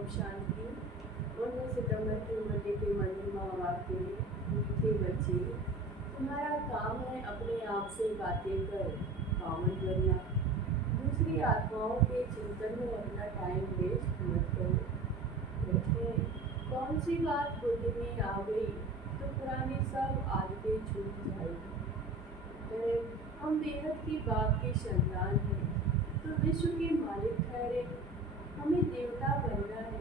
ओम शांति। 19 सितंबर की बर्थडे के महिमा वाक्य में, मीठे बच्चे, तुम्हारा काम है अपने आप से बातें कर पावन करना। दूसरी आत्माओं के चिंतन में अपना टाइम वेस्ट मत करो। बैठे, कौन सी बात बुद्धि में आ गई तो पुरानी सब आदतें छूट जाएगी। हम बेहद की बाप की संतान हैं तो विश्व के मालिक ठहरे, हमें देवता बनना है।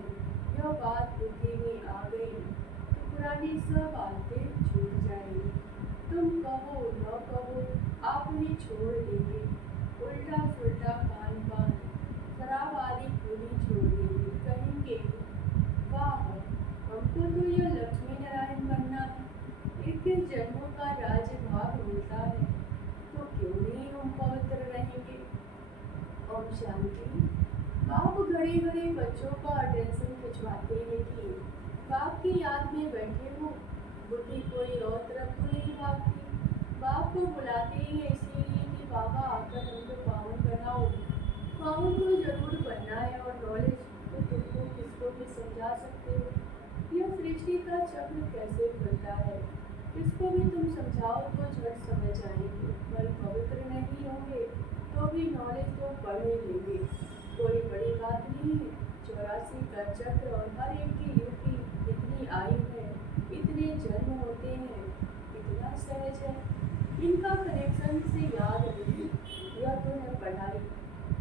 यह बात बुद्धि में आ गई तो पुरानी सब आदतें छूट जाएंगी। तुम कहो न कहो आप उन्हें छोड़ देंगे। उल्टा सुल्टा खान पान शराब आदि खुद ही छोड़ देंगे। कहेंगे वाह, हमको तो यह लक्ष्मी नारायण बनना है। 21 जन्मों का राजभाग मिलता है तो क्यों नहीं हम पवित्र रहेंगे। ओम शांति। बाप घड़े घड़े बच्चों का अटेंशन खिंचवाते हैं कि बाप की याद में बैठे हो, बुद्धि कोई और तरफ तो नहीं भागती। बाप को बुलाते ही इसीलिए कि बाबा आकर हमको पावन बनाओ। पावन को जरूर बनना है और नॉलेज तो तुमको किसको भी समझा सकते हो। यह सृष्टि का चक्र कैसे खुलता है इसको भी तुम समझाओ तो झट समझ आएंगे। पर पवित्र नहीं होंगे तो भी नॉलेज तो पढ़ ही लेंगे, कोई बड़ी बात नहीं है। 84 का चक्र और हर एक की युक्ति इतनी आयु है, इतने जन्म होते हैं, इतना सहज है। इनका कनेक्शन से याद नहीं, यह तो है पढ़ाई।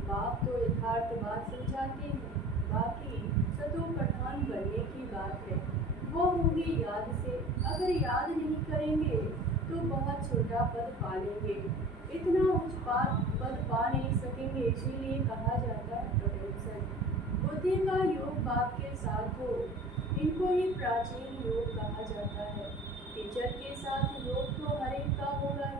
बाप तो यथार्थ बात समझाते हैं, बाकी सतो पठान बनने की बात है। वो होंगे याद से, अगर याद नहीं करेंगे तो बहुत छोटा पद पा लेंगे, इतना उच्च पद पा नहीं सकेंगे। इसीलिए कहा जाता है प्रोटेक्शन। बुद्धि का योग बाप के साथ हो, इनको ही प्राचीन योग कहा जाता है। टीचर के साथ योग तो हर एक का होगा।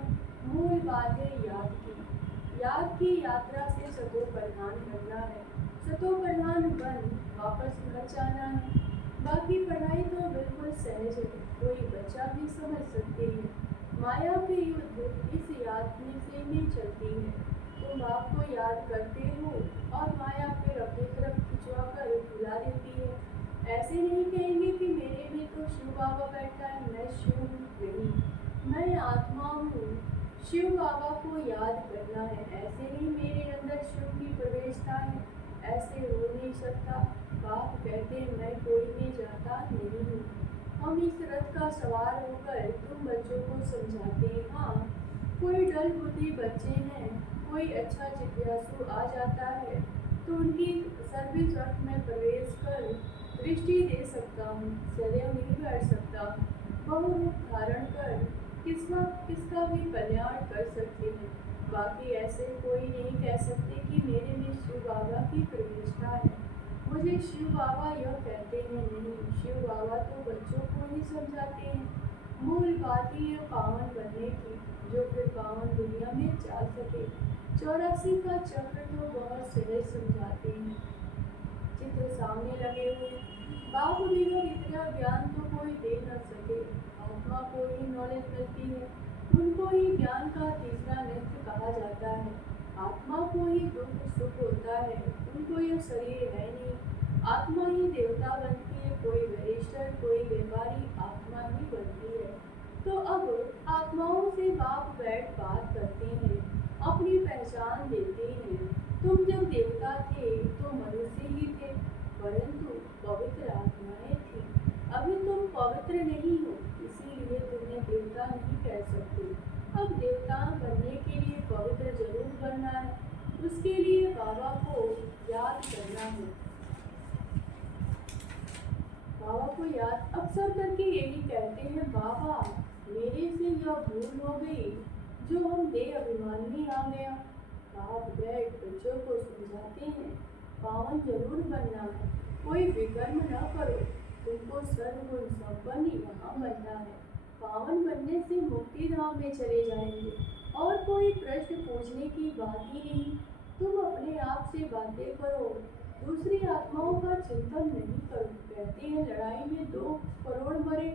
मूल बात है याद की। याद की यात्रा से सतो प्रधान बनना है। सतो प्रधान बन वापस घर जाना है। बाकी पढ़ाई तो बिल्कुल सहज है, कोई बच्चा भी समझ सकते हैं। माया के युद्ध इस याद में से नहीं चलती है। तुम बाप को याद करते हो और माया फिर अपनी तरफ खिंचवा कर भुला देती है। ऐसे नहीं कहेंगे कि मेरे में तो शिव बाबा बैठा है, मैं शिव नहीं, मैं आत्मा हूँ। शिव बाबा को याद करना है, ऐसे नहीं मेरे अंदर शिव की प्रवेशता है, ऐसे हो नहीं सकता। बाप कहते मैं कोई भी जाता नहीं हूँ। हम इस रथ का सवार होकर तुम बच्चों को समझाते हैं। हाँ, कोई डल बुद्धि बच्चे हैं, कोई अच्छा जिज्ञासु आ जाता है तो उनकी सर्विस अर्थ में प्रवेश कर दृष्टि दे सकता हूँ, सदैव नहीं बैठ सकता। बहुरूप धारण कर किसका भी कल्याण कर सकते हैं। बाकी ऐसे कोई नहीं कह सकते कि मेरे में शिव बाबा की प्रविष्टा है, मुझे शिव बाबा यह कहते हैं। नहीं, शिव बाबा तो बच्चों को ही समझाते हैं। मूल बात ही है पावन बनने की, जो फिर पावन दुनिया में जा सके। 84 का चक्र तो बहुत सहज समझाते हैं, चित्र सामने लगे हुए। बाप बिगड़ इतना ज्ञान तो कोई दे न सके। आत्मा को ही नॉलेज मिलती है, उनको ही ज्ञान का तीसरा नेत्र कहा जाता है। आत्मा को ही दुख सुख होता है, उनको यह शरीर है नहीं। आत्मा ही देवता बनती है, कोई बैरिस्टर कोई व्यापारी, आत्मा ही बनती है। तो अब आत्माओं से बाप बैठ बात करते हैं, अपनी पहचान देते हैं। तुम जब देवता थे तो मनुष्य ही थे, परंतु पवित्र आत्माएं थी। अभी तुम पवित्र नहीं हो, इसीलिए तुम्हें देवता नहीं कह सकते। अब देवता बनने के लिए पवित्र जरूर बनना है, उसके लिए बाबा को याद करना है। बाबा को याद अक्सर करके यही कहते हैं, बाबा मेरे से यह भूल हो गई जो हम देह अभिमान में आ गया। बाप बैठ बच्चों को समझाते हैं, पावन जरूर बनना है, कोई विकर्म न करो, तुमको सर्वगुण संपन्न यहाँ बनना है। पावन बनने से मुक्ति धाम में चले जाएंगे और कोई प्रश्न पूछने की बात ही नहीं। तुम अपने आप से बातें करो, दूसरी आत्माओं का चिंतन नहीं करो। कहते हैं लड़ाई में 2 करोड़ मरे,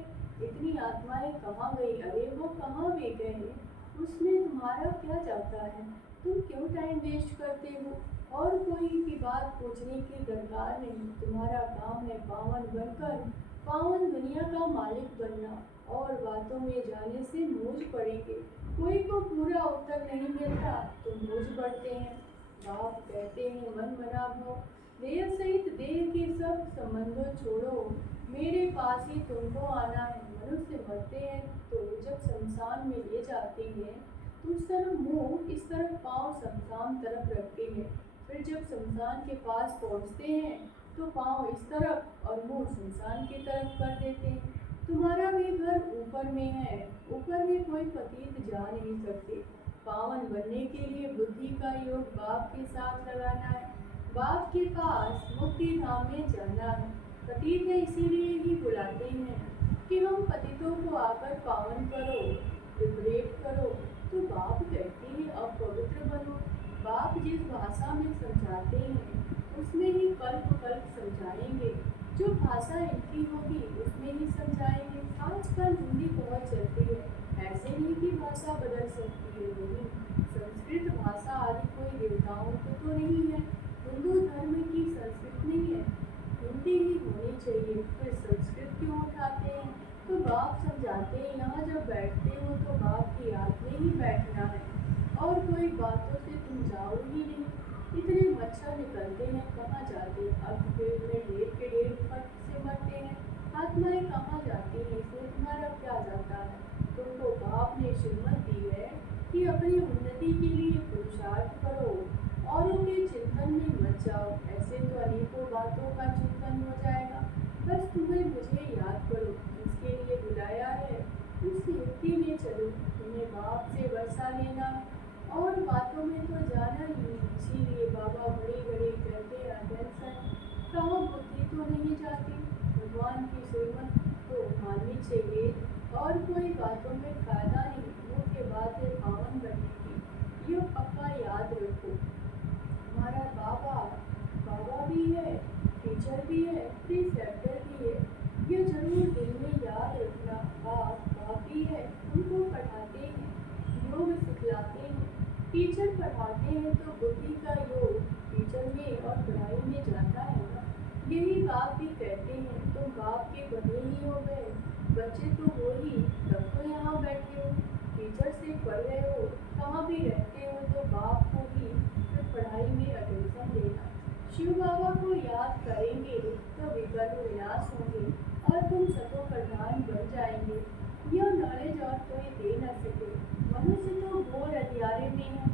इतनी आत्माएं कहाँ गई? अरे वो कहाँ भी गए, उसमें तुम्हारा क्या जाता है? तुम क्यों टाइम वेस्ट करते हो? और कोई की बात पूछने की दरकार नहीं। तुम्हारा काम है पावन बनकर पावन दुनिया का मालिक बनना। और बातों में जाने से मूझ पड़ेंगे। कोई को पूरा उत्तर नहीं मिलता तो मूझ पड़ते हैं। बाप कहते हैं मन मना भव, देह सहित देह के सब संबंधों छोड़ो, मेरे पास ही तुमको आना है। मनुष्य मरते हैं तो जब शमशान में ले जाते हैं तो उस तरफ मुंह इस तरफ पाँव शमशान तरफ रखते हैं। फिर जब शमशान के पास पहुंचते हैं तो पाँव इस तरफ और मुंह शमशान की तरफ कर देते हैं। तुम्हारा भी घर ऊपर में है, ऊपर में कोई पतित जा नहीं सकते। पावन बनने के लिए बुद्धि का योग बाप के साथ लगाना है। बाप के पास मुक्ति धाम में जाना है। पतित है इसीलिए ही बुलाते हैं कि हम पतितों को आकर पावन करो, लिबरेट करो। तो बाप कहते हैं अब पवित्र बनो। बाप जिस भाषा में समझाते हैं उसमें ही कल्प कल्प समझाएंगे। जो भाषा इनकी होगी उसमें ही समझाएंगे। आजकल हिंदी बहुत चलती है, ऐसे नहीं कि भाषा बदल सकती है, नहीं। संस्कृत भाषा आदि कोई देवताओं को तो नहीं है, हिंदू धर्म की संस्कृत नहीं है, हिंदी ही होनी चाहिए। फिर संस्कृत क्यों उठाते हैं? तो बाप समझाते हैं यहाँ जब बैठते हो तो बाप की याद में ही बैठना है और कोई बातों से तुम जाओ ही नहीं। इतने मच्छर निकलते हैं कहाँ जाते, अर्थपेट में ढेर के ढेर फट से मरते हैं। आत्माएं कहाँ जाती हैं, इसमें तुम्हारा क्या जाता है? तुमको बाप ने श्रीमत दी है कि अपनी उन्नति के लिए पुरुषार्थ करो, औरों के चिंतन में मत जाओ। ऐसे तो अनेकों बातों का चिंतन हो जाएगा। बस तुम्हें मुझे याद करो, इसके लिए बुलाया है, उस युक्ति में चलो। तुम्हें बाप से वर्षा लेना है और बातों में तो जाना ही। इसीलिए बाबा बड़े बड़े कहते हैं अटेंशन, कहाँ बुद्धि तो नहीं जाती। भगवान की श्रीमत तो माननी चाहिए और कोई बातों में फायदा नहीं। मुख्य बात है पावन बनने की, ये पक्का याद रखो। हमारा बाबा बाबा भी है, टीचर भी है, प्रीसेप्टर भी है, ये जरूर दिल में याद रखना। बाप भी है, उनको पढ़ाते हैं, योग सिखलाते हैं। टीचर पढ़ाते हैं तो बुद्धि का योग टीचर में और पढ़ाई में जाता है ना। यही बाप भी कहते हैं तुम बाप के बने ही हो गए, बच्चे तो हो ही, तब तो यहाँ बैठे हो, टीचर से पढ़ रहे हो, कहाँ भी रहते हो तो बाप को ही फिर पढ़ाई में अटेंशन देना। शिव बाबा को याद करेंगे तो विकर्म विनाश होंगे और तुम सतो प्रधान बन जाएंगे। यह नॉलेज और कोई दे न सके। मनुष्य तो घोर अंधियारे में है,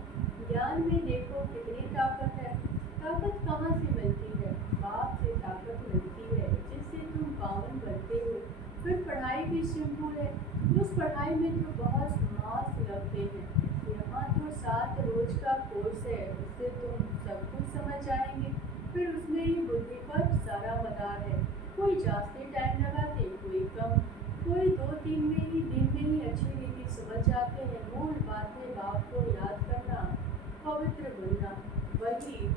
ज्ञान में देखो कितनी ताकत है। ताकत कहाँ से मिलती है? बाप से ताकत मिलती है जिससे तुम पावन बनते हो। फिर पढ़ाई भी सिंपल है, उस पढ़ाई में तो बहुत मास लगते हैं। यहाँ तो 7 रोज का कोर्स है, उससे तुम सब कुछ समझ जाएंगे। फिर उसमें ही बुद्धि पर सारा मदार है। कोई जास्ती टाइम लगाते, कोई कम, कोई 2-3 दिन में ही अच्छी रीति समझ जाते हैं। मूल बात है बाप को याद करना, पवित्र बनना, वही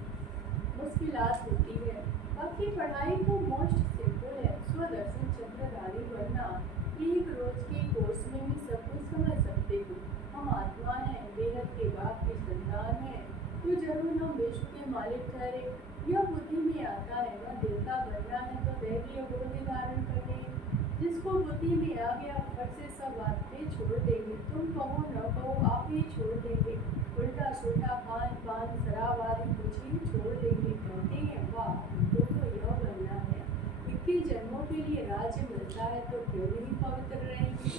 मुश्किलात होती है। बाकी पढ़ाई तो मोस्ट सिंपल है। स्वदर्शन चक्रधारी बनना, एक रोज के कोर्स में भी सब कुछ समझ सकते हो। हम आत्मा हैं, बेहद के बाप की संतान हैं, तो जरूर हम विश्व के मालिक ठहरे। यह बुद्धि में आता है ना। देवता बनना है तो दैवीय बोध धारण करने हैं। जिसको बुद्धि में आ गया फट से सब बातें छोड़ देंगे। तुम कहो न कहो आप ही छोड़ देंगे। उल्टा सुल्टा खान पान शराब आदि कुछ ही छोड़ देंगे। कहते हैं वाह हमको तो यह बनना है। 21 जन्मों के लिए राज्य मिलता है तो क्यों नहीं पवित्र रहेंगे?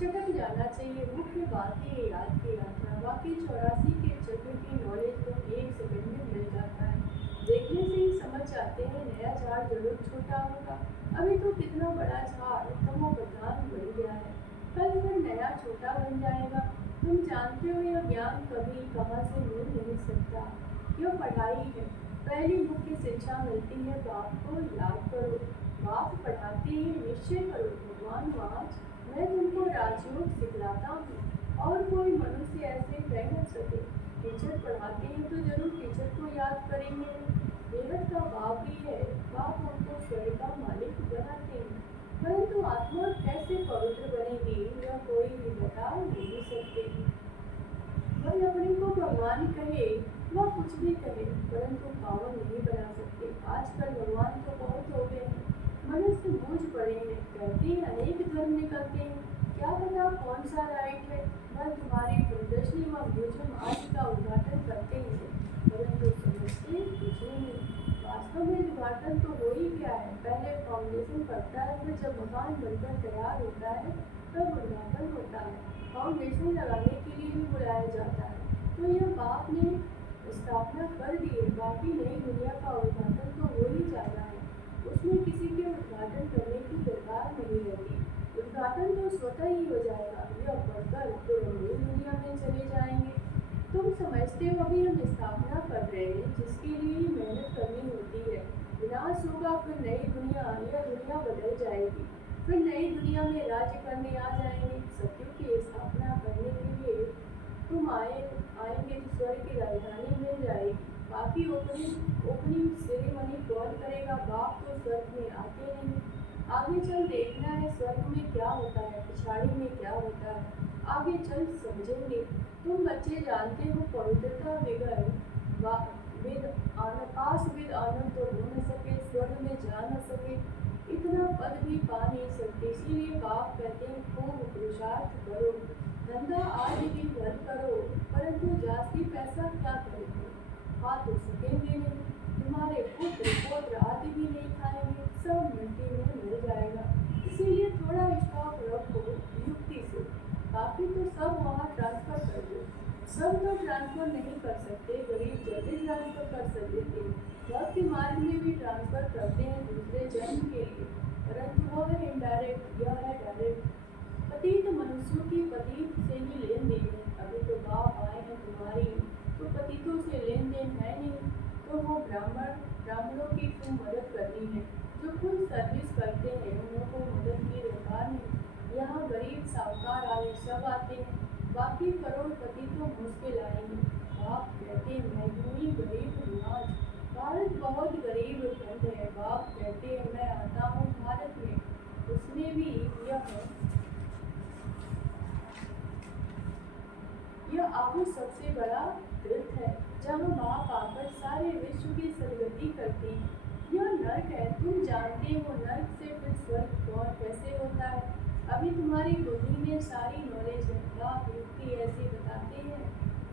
चटक जाना चाहिए। मुख्य बात है याद की यात्रा। बाकी 84 के चक्र की नॉलेज तो 1 सेकंड में मिल जाता है। देखने से ही समझ जाते हैं नया झाड़ जरूर छोटा होगा। अभी तो कितना बड़ा झाड़ तमो प्रधान बन गया है, कल फिर नया छोटा बन जाएगा। तुम जानते हो यह ज्ञान कभी कहाँ से मिल नहीं सकता। यह पढ़ाई है, पहली मुख्य शिक्षा मिलती है बाप को याद करो। बाप पढ़ाते हैं निश्चय करो भगवान वाच मैं तुमको राजयोग सिखलाता हूँ और कोई मनुष्य ऐसे कह न सके। टीचर पढ़ाते हैं तो जरूर टीचर को याद करेंगे। बेहद का बाप भी है, बाप हमको स्वर्ग का मालिक बनाते हैं, परंतु आत्मा कैसे पवित्र बनेगी यह कोई भी बता नहीं सकते। वह अपने को भगवान कहे, वह कुछ भी कहे, परंतु पावन नहीं बना सकते। आजकल भगवान तो बहुत हो गए हैं, मनुष्य बूझ पड़े हैं, कहते हैं अनेक धर्म निकलते हैं, क्या पता कौन सा राइट है। वह तुम्हारी प्रदर्शनी व भोजन आदि का उद्घाटन करते हैं, परंतु समझते कुछ नहीं। वास्तव में उद्घाटन तो हो ही गया है, पहले फाउंडेशन पड़ता है, फिर जब मकान बनकर तैयार होता है तब उद्घाटन होता है। फाउंडेशन लगाने के लिए भी बुलाया जाता है। तो यह बाप ने स्थापना कर दी है, बाकी नई दुनिया का उद्घाटन तो हो ही जाना है, उसमें किसी के उद्घाटन करने की दरकार नहीं रहती। उद्घाटन तो स्वतः ही हो जाएगा, यह पढ़कर तो नई दुनिया में चले जाएंगे। तुम समझते हो अभी हम स्थापना कर रहे हैं, जिसके लिए ही मेहनत करनी होती है। विनाश होगा, फिर नई दुनिया, यह दुनिया बदल जाएगी, फिर नई दुनिया में राज्य करने आ जाएंगे। सत्य की स्थापना करने के लिए तुम आएंगे तो स्वर्ग की राजधानी मिल जाएगी। बाकी ओपनिंग सेरेमनी कौन करेगा? बाप तो स्वर्ग में आते नहीं। आगे चल देखना है स्वर्ग में क्या होता है, पिछाड़ी में क्या होता है, आगे चल समझेंगे। तुम बच्चे जानते हो पवित्रता बगैर पास विद आनंद तो हो न सके, स्वर्ग में जा न सके, इतना पद भी पा नहीं सकते। इसीलिए बाप कहते हैं खूब पुरुषार्थ करो, धंधा आज भी बंद करो, परंतु जास्ती पैसा क्या करोगे? खा तो सकेंगे नहीं, तुम्हारे पुत्र पौत्र आदि भी नहीं खाएंगे, सब मिट्टी में मिल जाएगा। इसीलिए थोड़ा स्टॉक रखो युक्ति से, बाकी तो सब वहाँ ट्रांसफर कर दो। सब तो ट्रांसफर नहीं कर सकते, गरीब जल्दी ट्रांसफर कर देते हैं, भक्ति मार्ग में भी ट्रांसफर करते हैं दूसरे जन्म के लिए, परंतु वो है इनडायरेक्ट, यह है डायरेक्ट। पतित मनुष्यों की पतित से ही लेन देन है। अभी तो बाप आए हैं तुम्हारी, तो पतितों से लेन देन है नहीं, तो वो ब्राह्मणों की तुम मदद करनी है, जो खुद सर्विस करते हैं उनको मदद की दरकार नहीं। यहाँ गरीब साहूकार आए सब आते हैं, बाकी करोड़पति तो मुश्किल आएंगे। बाप कहते मैं ही गरीब हूँ आज, भारत बहुत गरीब खंड है। बाप कहते मैं आता हूँ भारत में, उसमें भी यह आहू सबसे बड़ा तीर्थ है, जहाँ बाप आकर सारे विश्व की सदगति करते हैं। यह नर्क है, तुम जानते हो नर्क से फिर स्वर्ग कौन कैसे होता है। अभी तुम्हारी बुद्धि में सारी नॉलेज है, बाप युक्ति ऐसी बताते हैं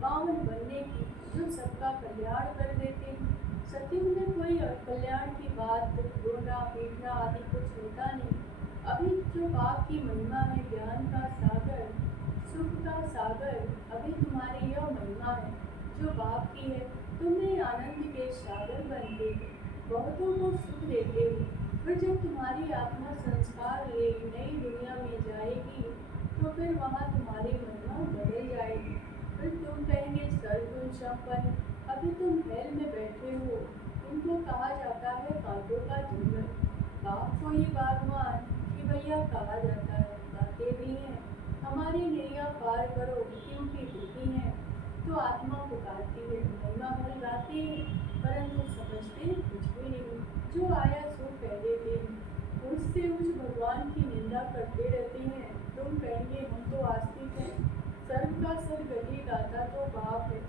पावन बनने की, जो सबका कल्याण कर देते हैं। सत्युग में कोई कल्याण की बात, रोना पीटना आदि कुछ होता नहीं। अभी जो बाप की महिमा है, ज्ञान का सागर, सुख का सागर, अभी तुम्हारी यह महिमा है जो बाप की है। तुम्हें आनंद के सागर बनते हो, बहुतों को सुख देते हो। फिर जब तुम्हारी आत्मा संस्कार ले नई दुनिया में जाएगी, तो फिर वहाँ तुम्हारी महिमा बदल जाएगी। फिर तुम कहेंगे सर्वगुण संपन्न। अभी तुम हेल में बैठे हो, तुमको कहा जाता है कांटों का जंगल। बाप को ये बागवान कि भैया कहा जाता है, गाते भी हैं हमारी नैया पार करो, क्योंकि दुखी हैं तो आत्मा पुकारती है, महिमा भर गाते हैं, परंतु समझते कुछ भी नहीं। जो आया सो कह देते हैं, उससे उस भगवान की निंदा करते रहते हैं। तुम कहेंगे हम तो आस्तिक हैं, सर्व का सदगति दाता तो बाप है,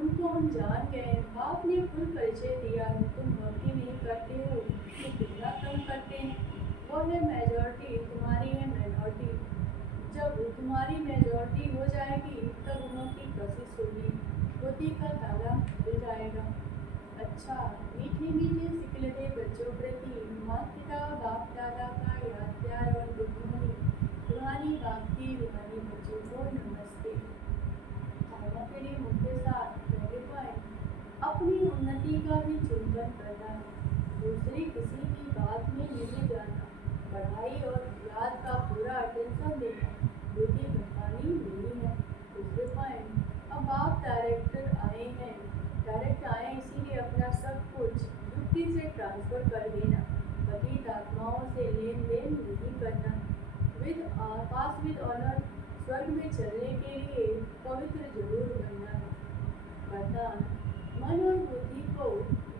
उनको हम जान गए हैं। बाप ने खुद परिचय दिया है, तुम भक्ति नहीं करते हो तो कितना कम करते हैं। वो है मेजॉरिटी, तुम्हारी है माइनॉरिटी। जब तुम्हारी मेजॉरिटी हो जाएगी तब उनकी कोशिश होगी, बुद्धि का ताला खुल जाएगा। अच्छा, मीठे मीठे सिकलते बच्चों प्रति माता पिता बाप दादा का याद प्यार और गुडमॉर्निंग। रूहानी बाप की रूहानी बच्चों को नमस्ते। खाना के लिए मुख्य साथ पहले पॉइंट, अपनी उन्नति का ही चिंतन करना है, दूसरी किसी की बात में नहीं जाना, पढ़ाई और याद का पूरा अटेंशन देना, बुद्धि भटकानी नहीं है। दूसरे पॉइंट, अब आप डायरेक्ट आए इसीलिए अपना सब कुछ युक्ति से ट्रांसफर कर देना, पतित आत्माओं से लेन देन नहीं करना, पास विद ऑनर स्वर्ग में चलने के लिए पवित्र जरूर बनना है। वरदान, मन और बुद्धि को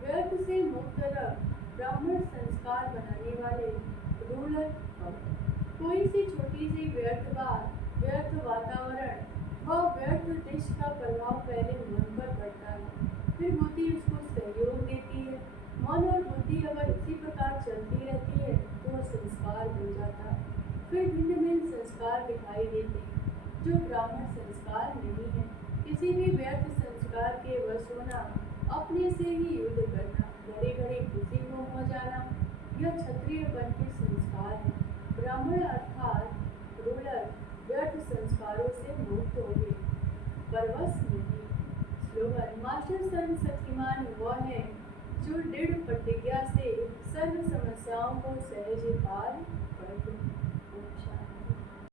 व्यर्थ से मुक्त रख, ब्राह्मण संस्कार बनाने वाले रूलर भव। कोई सी छोटी सी व्यर्थ बात, व्यर्थ वातावरण व व्यर्थ दृश्य का प्रभाव पहले मन पर पड़ता है, फिर बुद्धि उसको सहयोग देती है। मन और बुद्धि अगर उसी प्रकार चलती रहती है तो वह संस्कार बन जाता। फिर भिन्न भिन्न संस्कार दिखाई देते हैं जो ब्राह्मण संस्कार नहीं है। किसी भी व्यर्थ संस्कार के वश होना, अपने से ही युद्ध करना, घड़ी घड़ी खुशी में हो जाना, यह क्षत्रियपन के संस्कार है। ब्राह्मण अर्थात रूलर व्यर्थ संस्कारों से मुक्त हो गए, परवश नहीं। स्लोगन: मास्टर सर्वशक्तिमान वह है जो दृढ़ प्रतिज्ञा से सर्व समस्याओं को सहज पार कर दे।